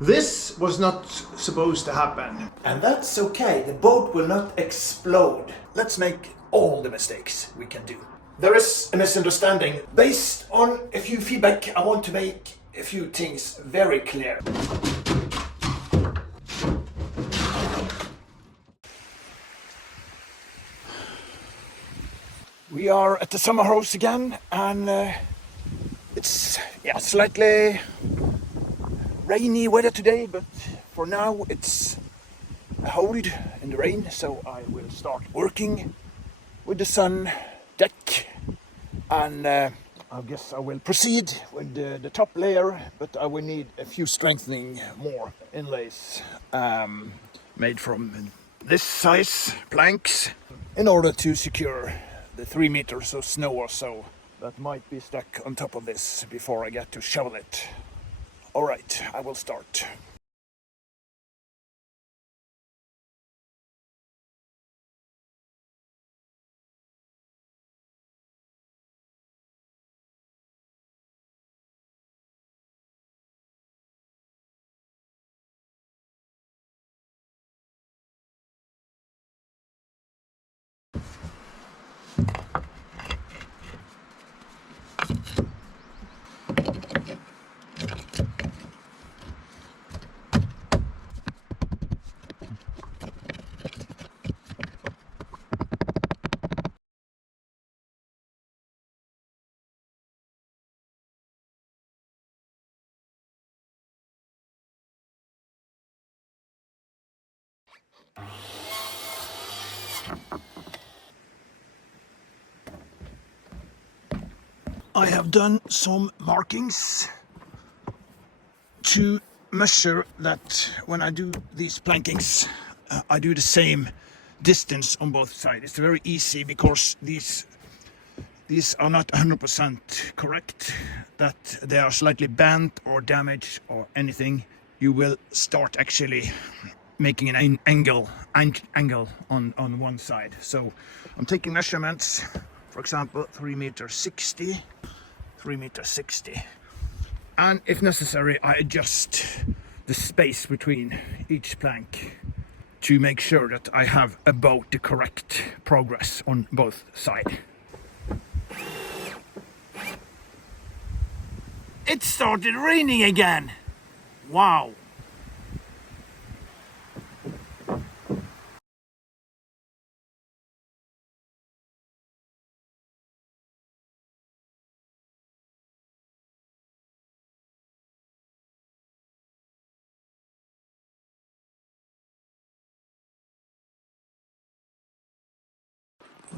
This was not supposed to happen. And that's okay, the boat will not explode. Let's make all the mistakes we can do. There is a misunderstanding. Based on a few feedback, I want to make a few things very clear. We are at the summer house again, and it's slightly rainy weather today, but for now it's a hold in the rain, so I will start working with the sun deck, and I guess I will proceed with the top layer, but I will need a few strengthening more inlays made from this size planks in order to secure the 3 meters of snow or so that might be stuck on top of this before I get to shovel it. Alright, I will start. I have done some markings to measure that when I do these plankings, I do the same distance on both sides. It's very easy because these are not 100% correct, that they are slightly bent or damaged or anything. You will start actually making an angle on one side. So I'm taking measurements, for example, 3 meters 60, and if necessary I adjust the space between each plank to make sure that I have about the correct progress on both sides. It started raining again! Wow!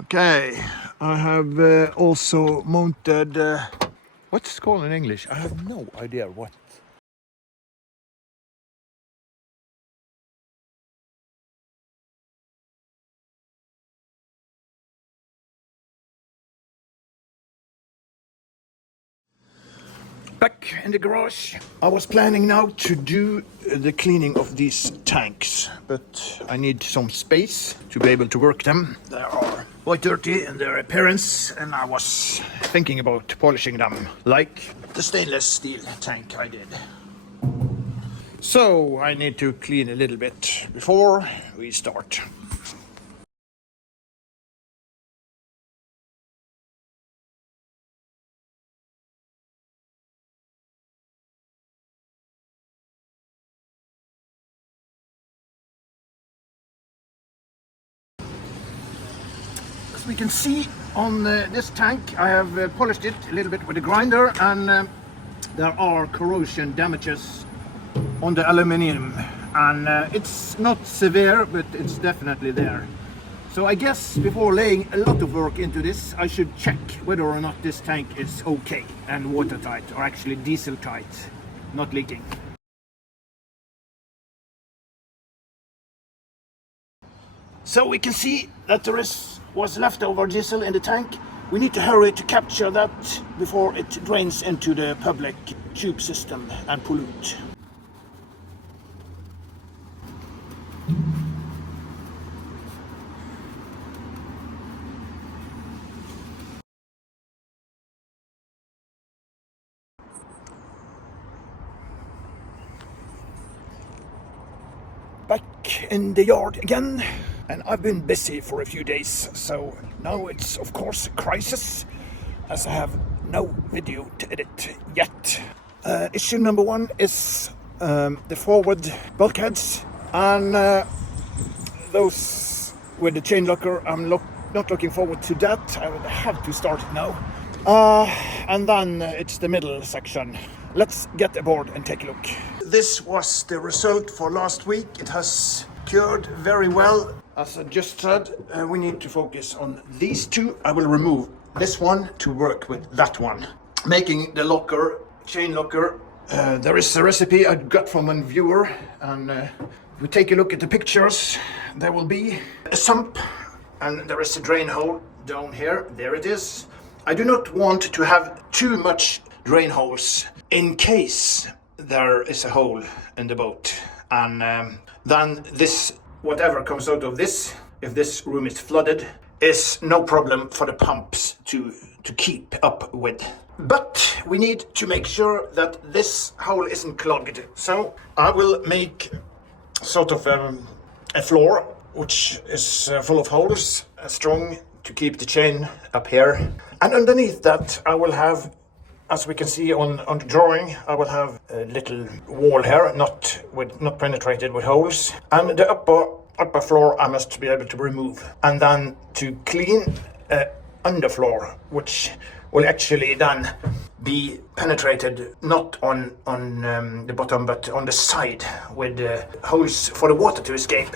Okay, I have also mounted, what's it called in English? I have no idea what. Back in the garage. I was planning now to do the cleaning of these tanks, but I need some space to be able to work them. They are quite dirty in their appearance, and I was thinking about polishing them like the stainless steel tank I did. So I need to clean a little bit before we start. As we can see on this tank, I have polished it a little bit with a grinder, and there are corrosion damages on the aluminium, and it's not severe, but it's definitely there. So I guess before laying a lot of work into this, I should check whether or not this tank is okay and watertight, or actually diesel tight, not leaking. So we can see that there was leftover diesel in the tank. We need to hurry to capture that before it drains into the public tube system and pollute. in the yard again, and I've been busy for a few days, so now it's of course a crisis as I have no video to edit yet. Issue number one is the forward bulkheads, and those with the chain locker. I'm not looking forward to that. I will have to start it now. And then it's the middle section. Let's get aboard and take a look. This was the result for last week. It has cured very well. As I just said, we need to focus on these two. I will remove this one to work with that one. Making the locker, chain locker, there is a recipe I got from a viewer, and if we take a look at the pictures, there will be a sump and there is a drain hole down here. There it is. I do not want to have too much drain holes in case there is a hole in the boat, and then this, whatever comes out of this, if this room is flooded, is no problem for the pumps to keep up with. But we need to make sure that this hole isn't clogged. So I will make sort of a floor which is full of holes, strong to keep the chain up here. And underneath that I will have, as we can see on the drawing, I will have a little wall here, not penetrated with holes. And the upper floor I must be able to remove. And then to clean underfloor, which will actually then be penetrated not on the bottom but on the side, with holes for the water to escape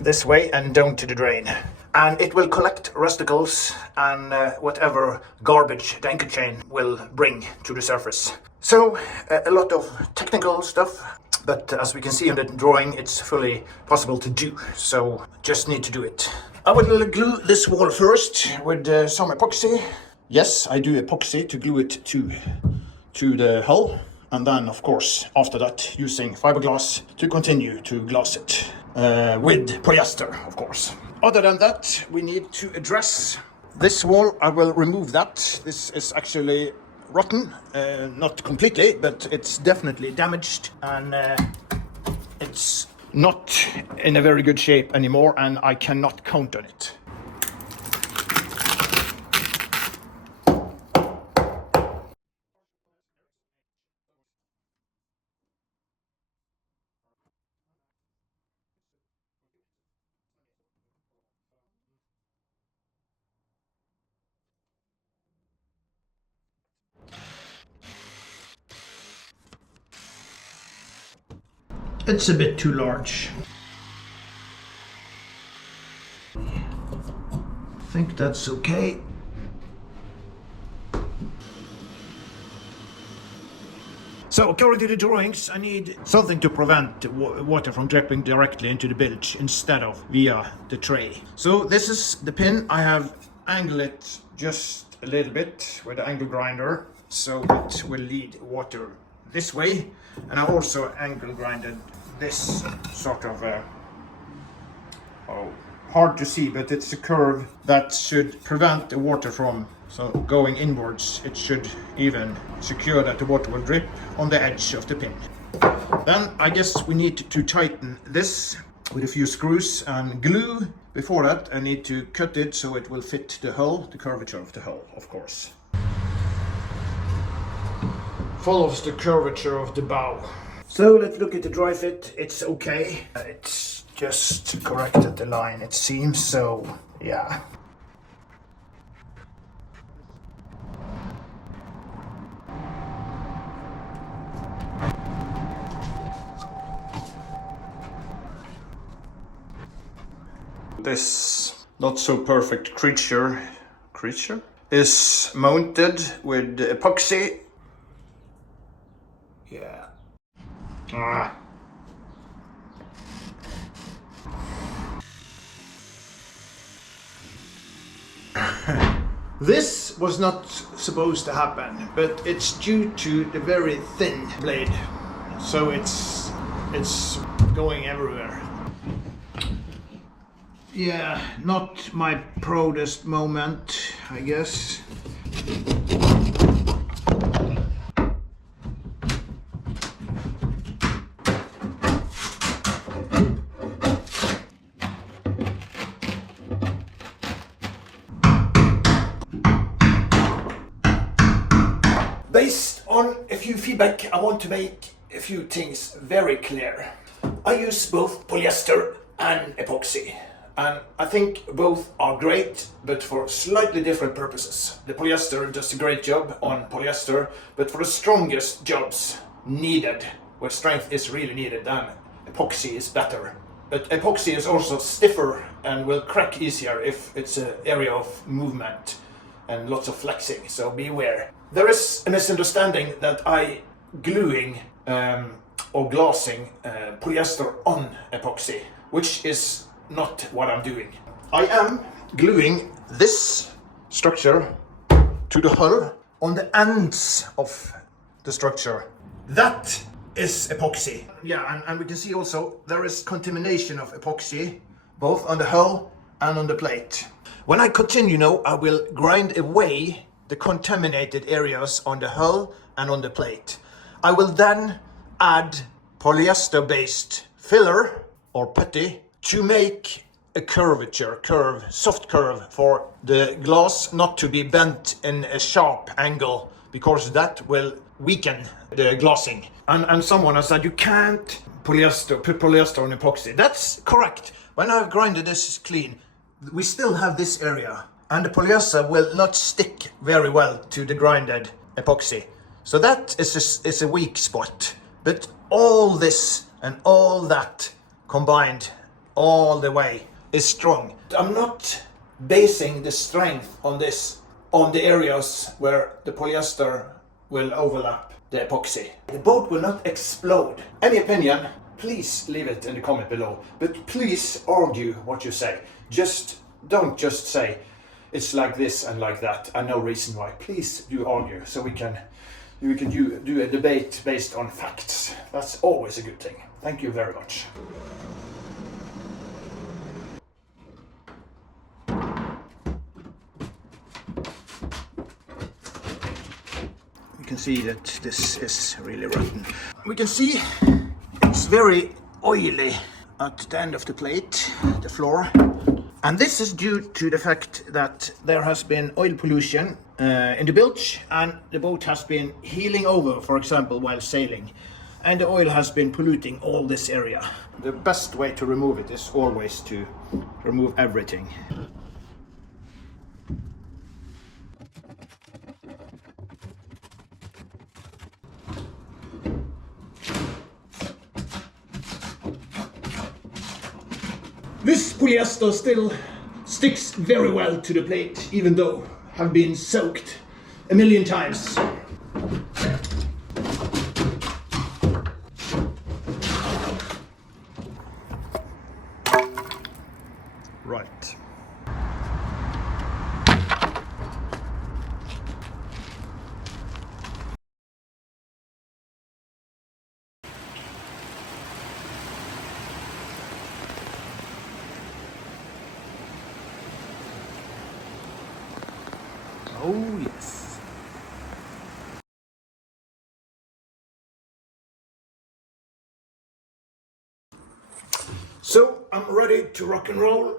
this way and down to the drain. And it will collect rusticles and whatever garbage the anchor chain will bring to the surface. So a lot of technical stuff, but as we can see on the drawing, it's fully possible to do. So just need to do it. I will glue this wall first with some epoxy. Yes, I do epoxy to glue it to the hull, and then of course after that using fiberglass to continue to glass it with polyester, of course. Other than that, we need to address this wall. I will remove that. This is actually rotten, not completely, but it's definitely damaged, and it's not in a very good shape anymore, and I cannot count on it. It's a bit too large. I think that's okay. So according to the drawings, I need something to prevent water from dripping directly into the bilge instead of via the tray. So this is the pin. I have angled it just a little bit with the angle grinder, so it will lead water this way. And I also angle grinded this sort of hard to see, but it's a curve that should prevent the water from going inwards. It should even secure that the water will drip on the edge of the pin. Then I guess we need to tighten this with a few screws and glue. Before that I need to cut it so it will fit the hull, the curvature of the hull, of course. Follows the curvature of the bow. So let's look at the dry fit. It's okay. It's just corrected the line, it seems, so yeah. This not so perfect creature is mounted with epoxy. Yeah. This was not supposed to happen, but it's due to the very thin blade, so it's going everywhere. Yeah, not my proudest moment, I guess. feedback, I want to make a few things very clear. I use both polyester and epoxy, and I think both are great, but for slightly different purposes. The polyester does a great job on polyester, but for the strongest jobs needed, where strength is really needed, then epoxy is better. But epoxy is also stiffer and will crack easier if it's an area of movement and lots of flexing, so beware. There is a misunderstanding that I gluing or glassing polyester on epoxy, which is not what I'm doing. I am gluing this structure to the hull on the ends of the structure. That is epoxy. Yeah, and we can see also there is contamination of epoxy both on the hull and on the plate. When I continue now, I will grind away the contaminated areas on the hull and on the plate. I will then add polyester-based filler or putty to make a soft curve for the glass not to be bent in a sharp angle, because that will weaken the glassing. And someone has said you can't put polyester on epoxy. That's correct. When I've grinded this clean, we still have this area, and the polyester will not stick very well to the grinded epoxy. So that is a weak spot. But all this and all that combined all the way is strong. I'm not basing the strength on this, on the areas where the polyester will overlap the epoxy. The boat will not explode. Any opinion, please leave it in the comment below. But please argue what you say. Don't just say it's like this and like that and no reason why. Please do argue so we can do a debate based on facts. That's always a good thing. Thank you very much. We can see that this is really rotten. We can see it's very oily at the end of the plate, the floor. And this is due to the fact that there has been oil pollution in the bilge, and the boat has been heeling over, for example, while sailing. And the oil has been polluting all this area. The best way to remove it is always to remove everything. This polyester still sticks very well to the plate, even though have been soaked a million times. Right. Oh yes. So I'm ready to rock and roll.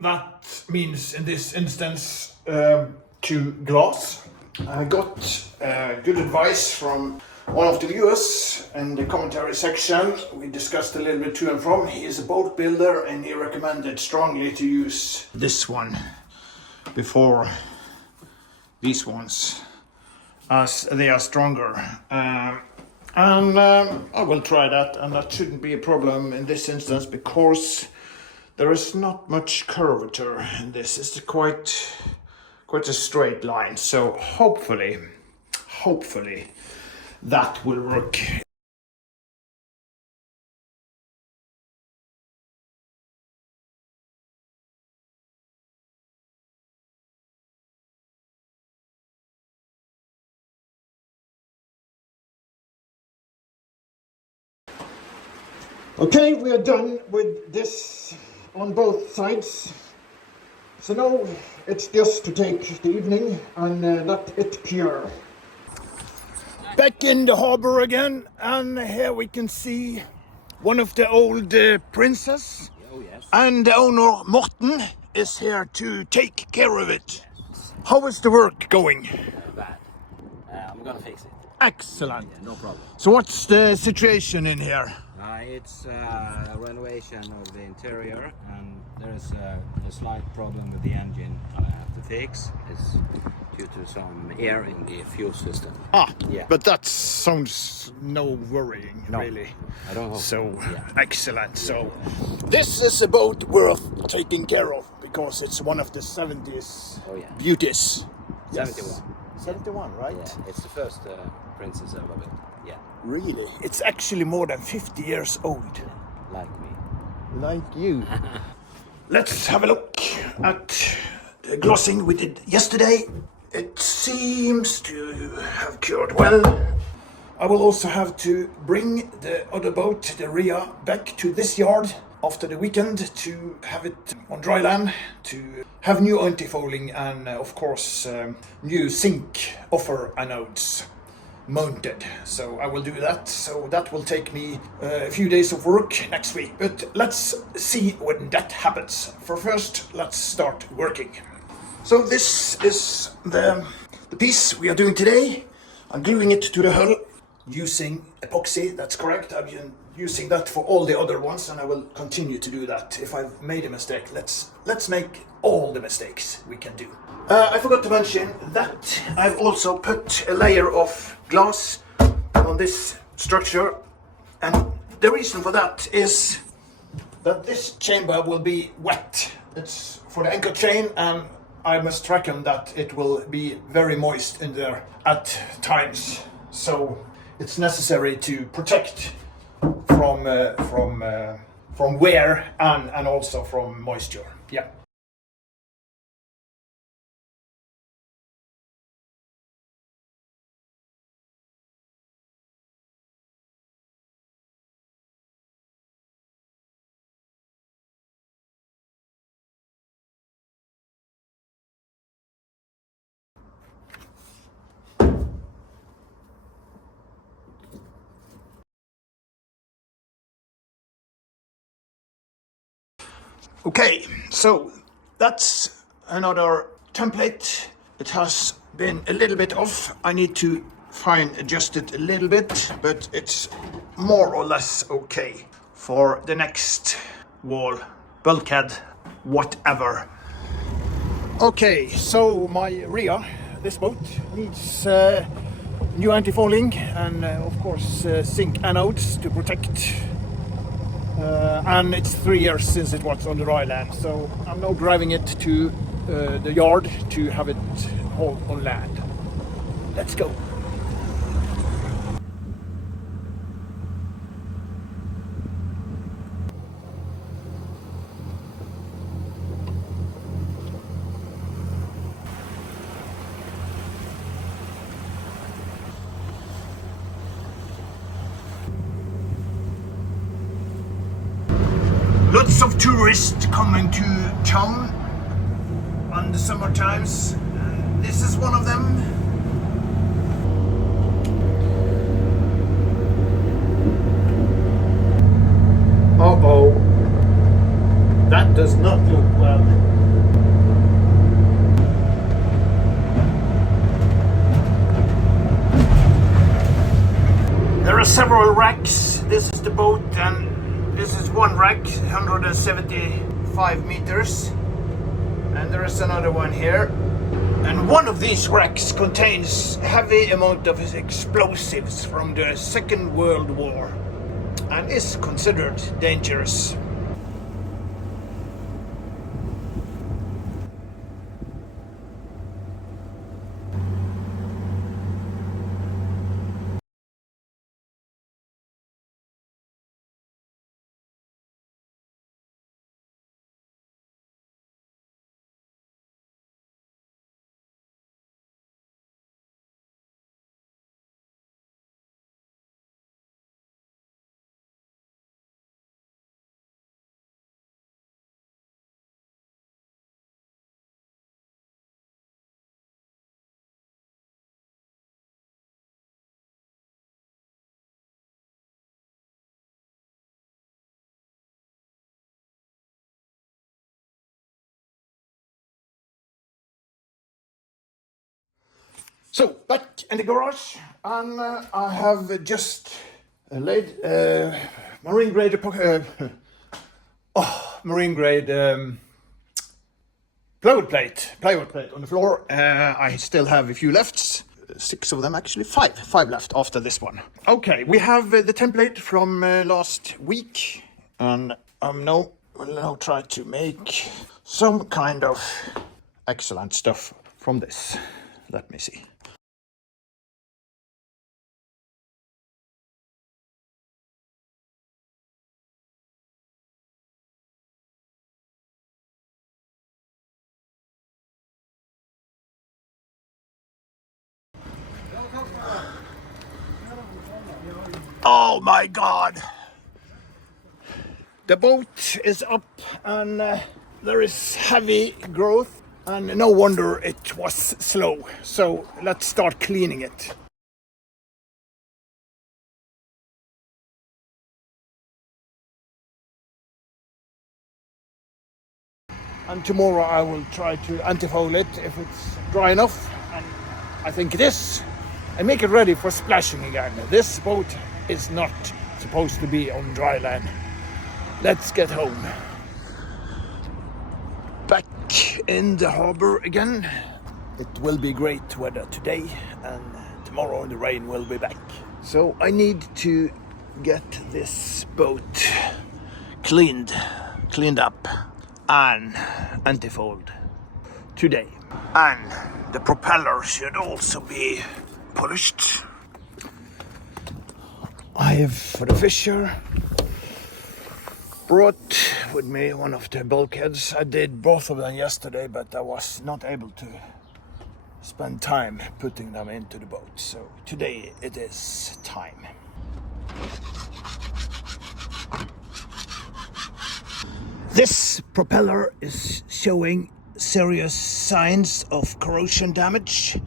That means in this instance to glass. I got good advice from one of the viewers in the commentary section. We discussed a little bit to and from. He is a boat builder and he recommended strongly to use this one before these ones, as they are stronger. I will try that, and that shouldn't be a problem in this instance because there is not much curvature in this. It's quite a straight line, so hopefully that will work. Okay, we are done with this on both sides. So now it's just to take the evening and let it cure. Back in the harbor again, and here we can see one of the old princes. Oh, yes. And the owner, Morten, is here to take care of it. Yes. How is the work going? Bad. I'm gonna fix it. Excellent. Yeah, no problem. So what's the situation in here? It's a renovation of the interior, and there's a slight problem with the engine I have to fix. It's due to some air in the fuel system. Yeah. But that sounds no worrying, No, really. I don't know. So, Yeah. excellent. So, this is a boat worth taking care of because it's one of the 70s beauties. 71. 71, right? Yeah, it's the first princess ever built. Yeah, Really? It's actually more than 50 years old. like me. Like you. Let's have a look at the glossing we did yesterday. It seems to have cured well. I will also have to bring the other boat, the Rhea, back to this yard after the weekend to have it on dry land, to have new antifouling and of course new zinc offer anodes mounted. So I will do that. So that will take me a few days of work next week. But let's see when that happens. For first, let's start working. So this is the piece we are doing today. I'm gluing it to the hull using epoxy. That's correct. I've been using that for all the other ones, and I will continue to do that. If I've made a mistake, let's make all the mistakes we can do. I forgot to mention that I've also put a layer of glass on this structure, and the reason for that is that this chamber will be wet. It's for the anchor chain, and I must reckon that it will be very moist in there at times. So it's necessary to protect from wear and also from moisture. Yeah. Okay, so that's another template. It has been a little bit off. I need to fine adjust it a little bit, but it's more or less okay for the next wall, bulkhead, whatever. Okay, so my Rhea, this boat, needs new antifouling and of course zinc anodes to protect. And it's 3 years since it was on the dry land, so I'm now driving it to the yard to have it hauled on land. Let's go. Lots of tourists coming to town on the summer times. This is one of them. Uh-oh. That does not look well. There are several racks. This is the boat, and this is one rack, 175 meters. And there is another one here. And one of these racks contains a heavy amount of explosives from the Second World War and is considered dangerous. So, back in the garage, and I have just laid marine grade plywood plate on the floor. I still have a few left. 6 of them actually, five left after this one. Okay, we have the template from last week, and will now try to make some kind of excellent stuff from this. Let me see. Oh my God! The boat is up, and there is heavy growth, and no wonder it was slow. So let's start cleaning it. And tomorrow I will try to antifoul it if it's dry enough, and I think it is. And make it ready for splashing again. This boat is not supposed to be on dry land. Let's get home. Back in the harbor again. It will be great weather today, and tomorrow the rain will be back. So I need to get this boat cleaned up and antifouled today. And the propeller should also be polished. I have, for the fisher, brought with me one of the bulkheads. I did both of them yesterday, but I was not able to spend time putting them into the boat. So today it is time. This propeller is showing serious signs of corrosion damage.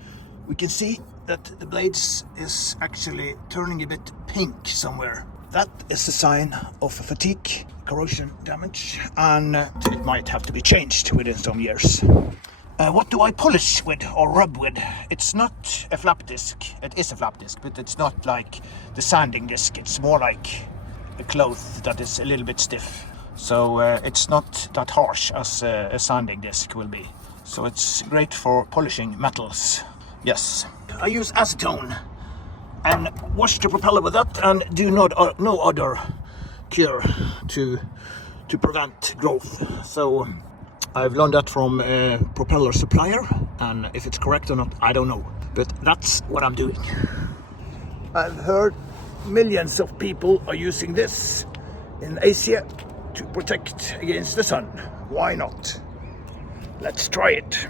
We can see that the blades is actually turning a bit pink somewhere. That is a sign of fatigue, corrosion damage, and it might have to be changed within some years. What do I polish with or rub with? It's not a flap disc. It is a flap disc, but it's not like the sanding disc. It's more like a cloth that is a little bit stiff. So it's not that harsh as a sanding disc will be. So it's great for polishing metals. Yes. I use acetone and wash the propeller with that, and do no other cure to prevent growth. So I've learned that from a propeller supplier, and if it's correct or not, I don't know. But that's what I'm doing. I've heard millions of people are using this in Asia to protect against the sun. Why not? Let's try it.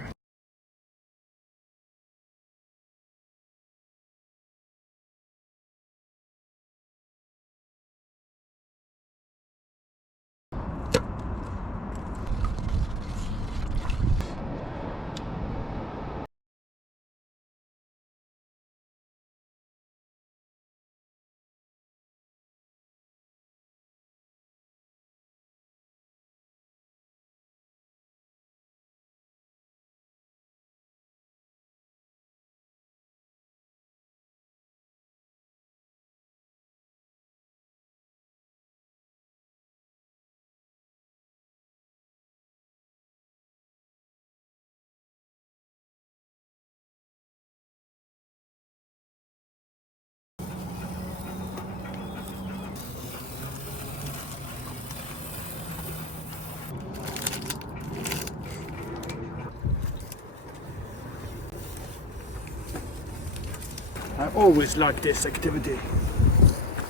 I always like this activity,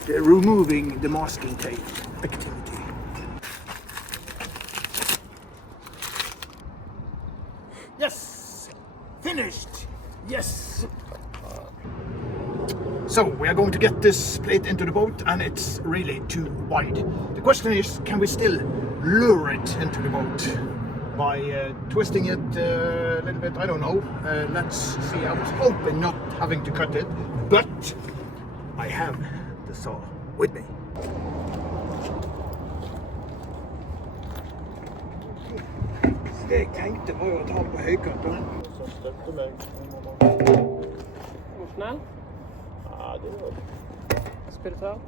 the removing the masking tape activity. Yes! Finished! Yes! So we are going to get this plate into the boat, and it's really too wide. The question is, can we still lure it into the boat by twisting it a little bit? I don't know. Let's see. I was hoping not having to cut it, but I have the saw with me. Det jeg tenkte var jo å ta på høykant. Unconventional. Ja, det gör det. Spit it out.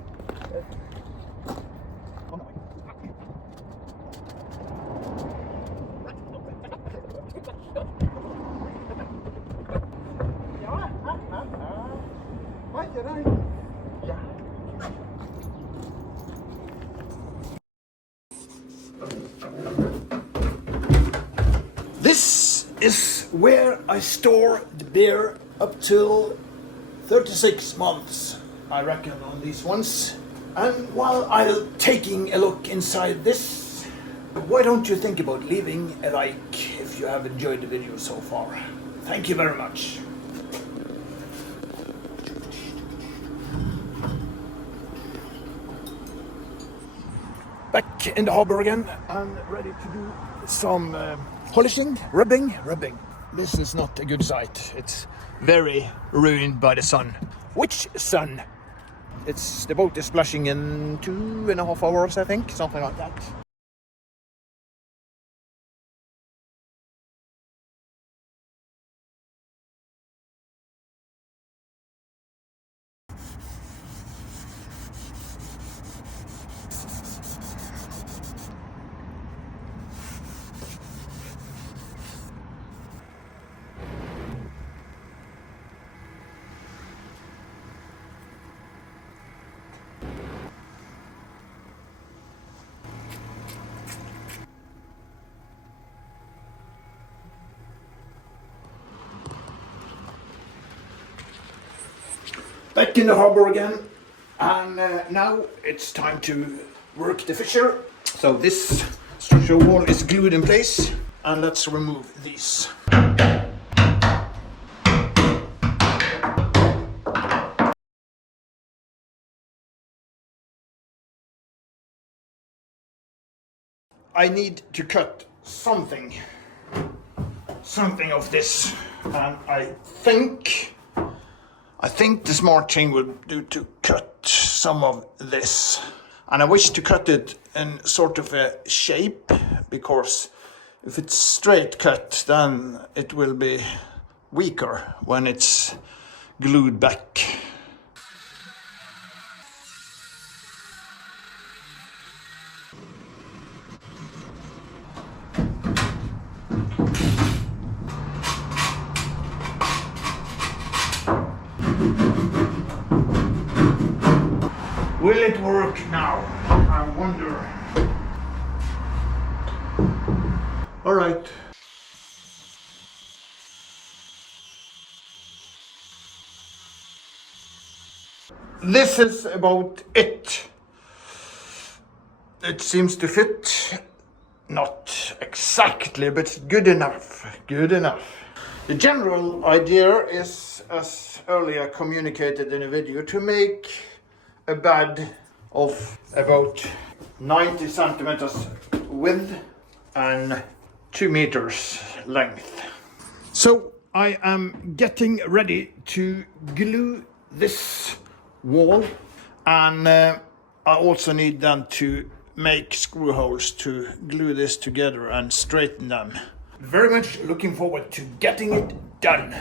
This is where I store the beer up till 36 months, I reckon, on these ones. And while I'm taking a look inside this, why don't you think about leaving a like if you have enjoyed the video so far? Thank you very much. Back in the harbor again and ready to do some polishing, rubbing. This is not a good sight. It's very ruined by the sun. Which sun? The boat is splashing in 2.5 hours, I think, something like that. Back in the harbor again, and now it's time to work the fissure. So this structural wall is glued in place, and let's remove these. I need to cut something of this, and I think the smart thing would do to cut some of this. And I wish to cut it in sort of a shape, because if it's straight cut, then it will be weaker when it's glued back. Will it work now? I wonder. All right. This is about it. It seems to fit. Not exactly, but good enough. Good enough. The general idea is, as earlier communicated in a video, to make a bed of about 90 centimeters width and 2 meters length. So I am getting ready to glue this wall, and I also need then to make screw holes to glue this together and straighten them. Very much looking forward to getting it done.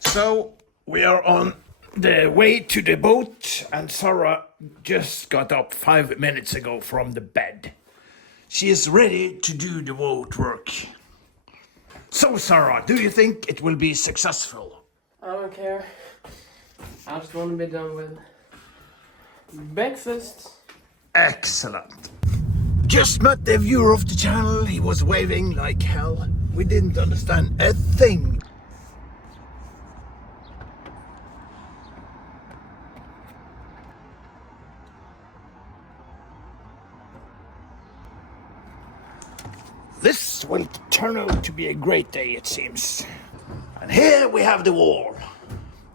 So we are on the way to the boat, and Sarah just got up 5 minutes ago from the bed. She is ready to do the boat work. So Sarah, do you think it will be successful? I don't care. I just want to be done with breakfast. Excellent. Just met the viewer of the channel. He was waving like hell. We didn't understand a thing. This will turn out to be a great day, it seems. And here we have the wall.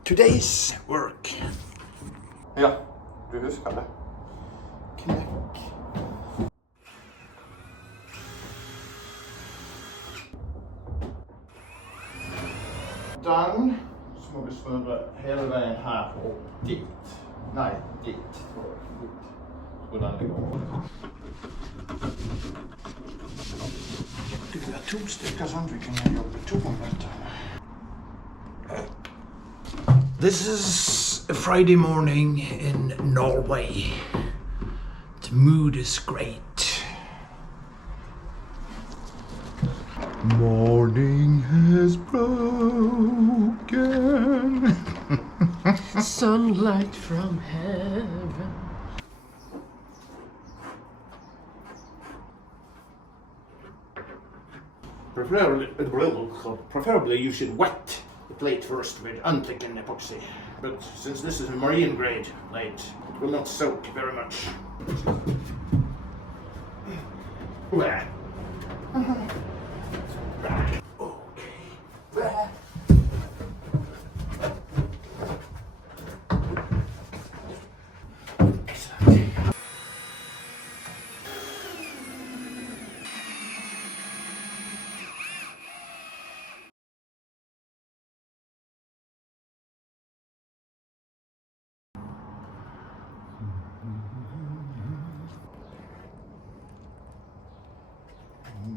Today's work. Ja, du husker det. Knäck. Den så må vi snurra hela vägen här och dit. Nej, dit. Och den igång. Du, jag tog stycken sånt vi kan jobba tom om detta. This is a Friday morning in Norway. The mood is great. Morning has broken. Sunlight from heaven. Preferably you should wet the plate first with unthickened epoxy. But since this is a marine grade plate, it will not soak very much. Right. Okay. Excellent.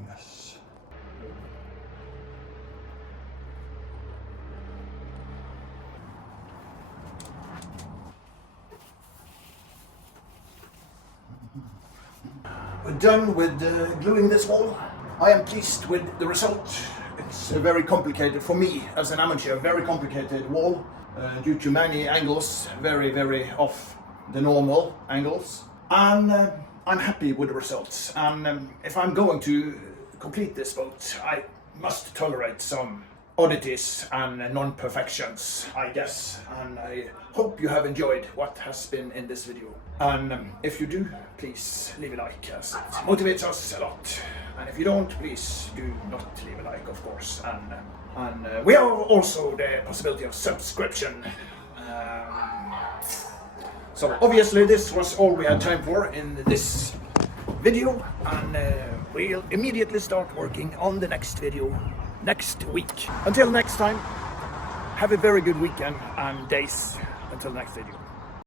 Yes. We're done with gluing this wall. I am pleased with the result. It's a very complicated, for me as an amateur, very complicated wall due to many angles, very off the normal angles. And I'm happy with the results. And if I'm going to complete this boat, I must tolerate some oddities and non-perfections, I guess. And I hope you have enjoyed what has been in this video. And if you do, please leave a like, as it motivates us a lot. And if you don't, please do not leave a like, of course. And we have also the possibility of subscription. So obviously this was all we had time for in this video, and we'll immediately start working on the next video next week. Until next time, have a very good weekend and days until next video.